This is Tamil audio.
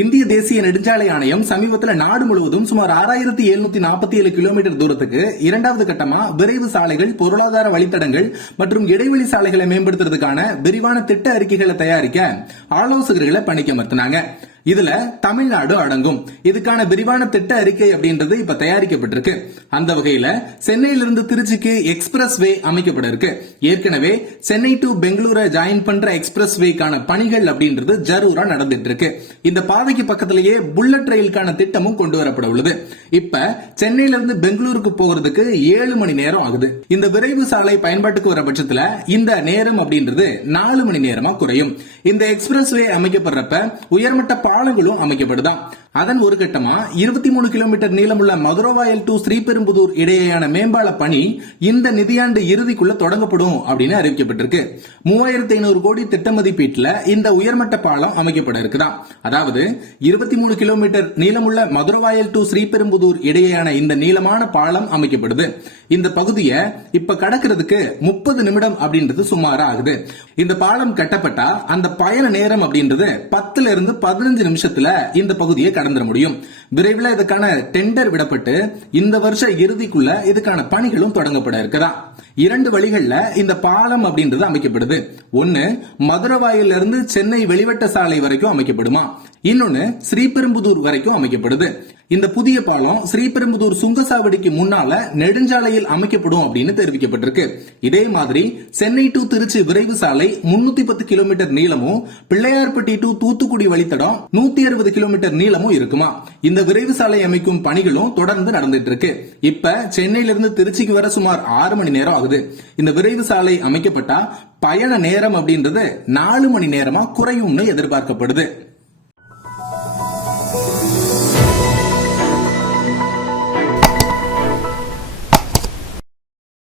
இந்திய தேசிய நெடுஞ்சாலை ஆணையம் சமீபத்தில் நாடு முழுவதும் சுமார் 6747 கிலோமீட்டர் தூரத்துக்கு இரண்டாவது கட்டமா விரைவு சாலைகள், பொருளாதார வழித்தடங்கள் மற்றும் இடைவெளி சாலைகளை மேம்படுத்துறதுக்கான விரிவான திட்ட அறிக்கைகளை தயாரிக்க ஆலோசகர்களை பணிக்கமர்த்தினாங்க. இதுல தமிழ்நாடு அடங்கும். இதுக்கான விரிவான திட்ட அறிக்கை அப்படின்றது இப்ப தயாரிக்கப்பட்டிருக்கு. அந்த வகையில சென்னையிலிருந்து திருச்சிக்கு எக்ஸ்பிரஸ் வே அமைக்கப்பட இருக்கு. ஏற்கனவே சென்னை டு பெங்களூரை ஜாயின் பண்ற எக்ஸ்பிரஸ் வேக்கான பணிகள் அப்படின்றது ஜரூரா நடந்துட்டு இருக்கு. இந்த பாதைக்கு பக்கத்திலேயே புல்லட் ரயிலுக்கான திட்டமும் கொண்டு வரப்பட உள்ளது. இப்ப சென்னையிலிருந்து பெங்களூருக்கு போகிறதுக்கு 7 மணி நேரம் ஆகுது. இந்த விரைவு சாலை பயன்பாட்டுக்கு வர பட்சத்துல இந்த நேரம் அப்படின்றது 4 மணி நேரமா குறையும். இந்த எக்ஸ்பிரஸ் வே அமைக்கப்படுறப்ப உயர்மட்ட பாலங்களும் அமைக்கப்படுதான். அதன் ஒரு கட்டமா 23 கிலோமீட்டர் நீளமுள்ள மதுரவாயல் டு ஸ்ரீபெரும்புதூர் இடையேயான மேம்பால பணி இந்த நிதியாண்டு இறுதிக்குள்ள தொடங்கப்படும் அப்படின்னு அறிவிக்கப்பட்டிருக்கு. 3500 கோடி திட்ட மதிப்பீட்டுல இந்த உயர்மட்ட பாலம் அமைக்கப்பட இருக்குதான். அதாவது 23 கிலோமீட்டர் நீளமுள்ள மதுரவாயல் டு ஸ்ரீபெரும்புதூர் இடையேயான இந்த நீளமான பாலம் அமைக்கப்படுது. இந்த பகுதியை இப்ப கடக்கிறதுக்கு 30 நிமிடம் அப்படின்றது சுமாரா ஆகுது. இந்த பாலம் கட்டப்பட்டா அந்த பயண நேரம் அப்படின்றது 10 இருந்து 15 நிமிஷத்துல இந்த பகுதியை கடந்துட முடியும். விரைவில் இதுக்கான டெண்டர் விடப்பட்டு இந்த வருஷ இறுதிக்குள்ள இதுக்கான பணிகளும் தொடங்கப்பட இருக்கதா. 2 வழிகள்ல இந்த பாலம் அப்படின்றது அமைக்கப்படுது. ஒன்னு மதுரவாயில இருந்து சென்னை வெளிவட்ட சாலை வரைக்கும் அமைக்கப்படுமா, இன்னொன்னு ஸ்ரீபெரும்புதூர் வரைக்கும் அமைக்கப்படுது. இந்த புதிய பாலம் ஸ்ரீபெரும்புதூர் சுங்கசாவடிக்கு முன்னால நெடுஞ்சாலையில் அமைக்கப்படும் அப்படின்னு தெரிவிக்கப்பட்டிருக்கு. இதே மாதிரி சென்னை டு திருச்சி விரைவு சாலை 310 கிலோமீட்டர் நீளமும், பிள்ளையார்பட்டி டு தூத்துக்குடி வழித்தடம் 160 கிலோமீட்டர் நீளமும் இருக்குமா. இந்த விரைவு சாலை அமைக்கும் பணிகளும் தொடர்ந்து நடந்துட்டு இருக்கு. இப்ப சென்னையிலிருந்து திருச்சிக்கு வர சுமார் 6 மணி நேரம் ஆகுது. இந்த விரைவு சாலை அமைக்கப்பட்டா பயண நேரம் அப்படின்றது 4 மணி நேரமா குறையும்னு எதிர்பார்க்கப்படுது.